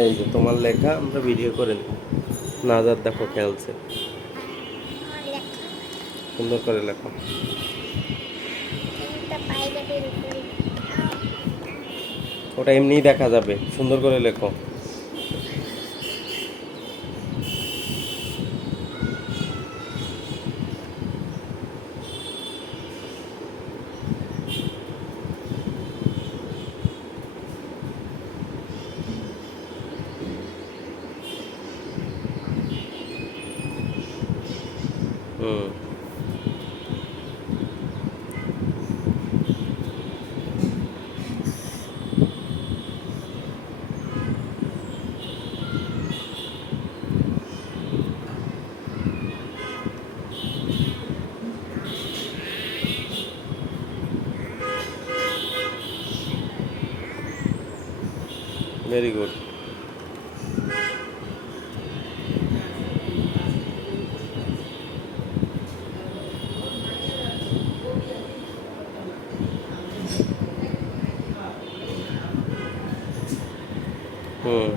এই যে তোমার লেখা, আমরা ভিডিও করে নিই নাজার দেখো খেলছে। সুন্দর করে লেখো। ওটা এমনিই দেখা যাবে। সুন্দর করে লেখো। হুম ভেরি গুড হুম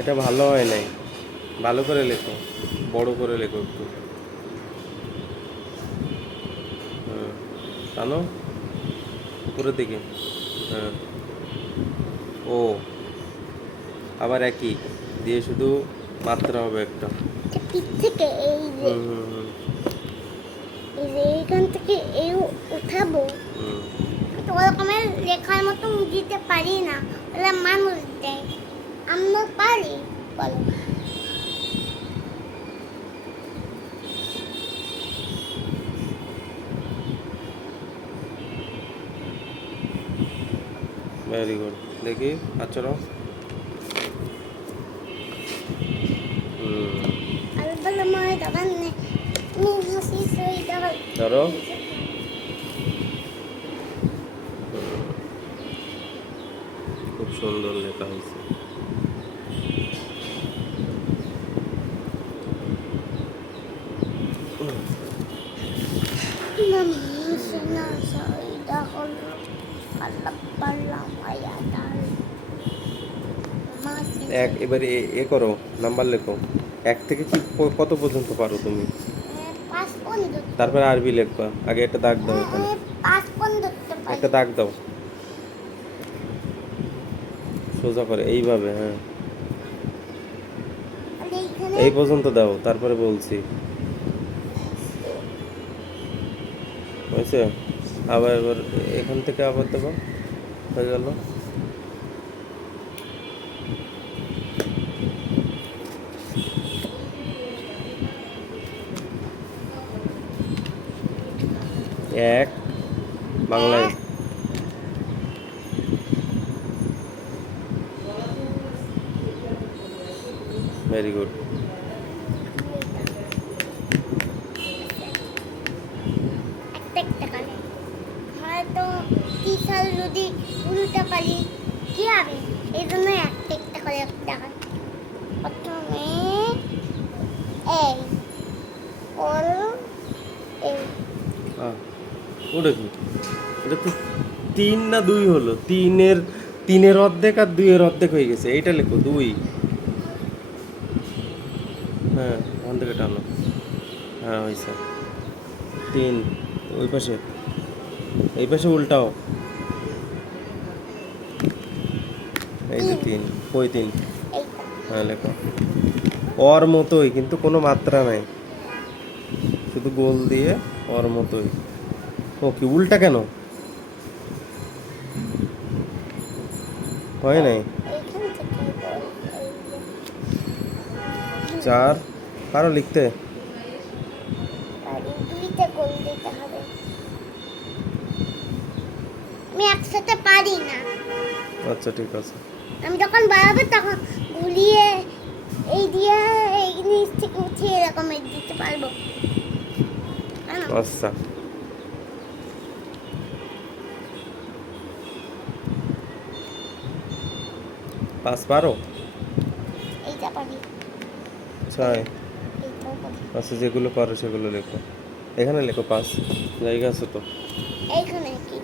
এটা ভালো হয় নাই। ভালো করে লেখো বড় করে লেখো একটু। টানো। উপরের দিকে। হ্যাঁ। ও। আবার একই। দিয়ে শুধু মাত্রা হবে একটা। থেকে এই এইখান থেকে এই উঠাবো। তো ওরকমের লেখার মতো দিতে পারি না। ওরা মানুষ দেয়। আমরা পারি। বলো। ভেরি গুড দেখি দোকান ধরো। খুব সুন্দর লেখা হয়েছে। মামি শোনা সই দোকান পাল্লা এক, এবারে এ- করো, নাম্বার লেখো। এক থেকে কি কত পর্যন্ত পারো তুমি? তারপরে আরবি লিখবা আগে একটা দাগ দাও এখানে। একটা দাগ দাও। সোজা করে, এইভাবে হ্যাঁ। এই পর্যন্ত দাও, তারপরে বলছি। হয়েছে? আবার, এবার এখান থেকে আবার দেবো হয়ে গেল। এক বাংলায়। ভেরি গুড একটা একটা কালে হয়তো টিচার যদি উল্টা পারি কি হবে? এই জন্য একটা একটা করে দেখায় প্রথমে এই ওর এই। ওটা কি? এটা তো তিন না দুই হলো? তিনের তিনের অর্ধেক আর দুইয়ের অর্ধেক হয়ে গেছে। এইটা লেখো, দুই। হ্যাঁ ওখান টানো হ্যাঁ ওই হয়েছে। তিন, ওই পাশে। এই পাশে উল্টাও। এই যে তিন কই তিন? হ্যাঁ লেখো। ওর মতোই কিন্তু কোনো মাত্রা নাই। শুধু গোল দিয়ে ওর মতোই। ও কি উল্টা কেন? হয় নাই। চার। পারো লিখতে। আমি একসাথে পারি না। আচ্ছা ঠিক আছে। আমি যখন বাড়াবো তখন গুলিয়ে এই দিয়ে এই নিচ থেকে উঠিয়ে এরকম দিতে পারব। কেন আচ্ছা। পাস পারো এইটা পারি ছয়। আচ্ছা যেগুলো পারো সেগুলো লেখো। এখানে লেখো পাস জায়গা আছে তো? এইখানে কি।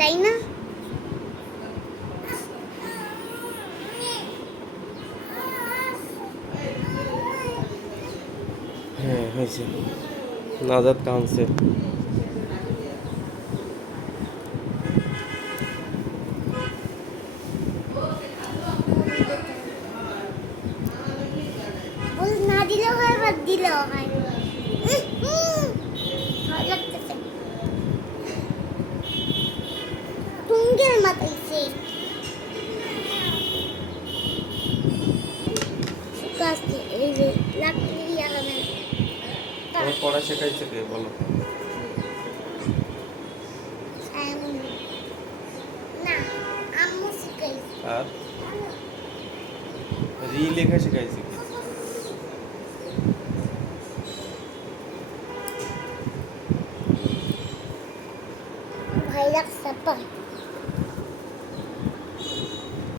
তাই না? হ্যাঁ হয়েছে। নাজাদ কানছে তোমার পড়া শেখাইছে কে বলো। আর? রি লেখা শেখাইছে।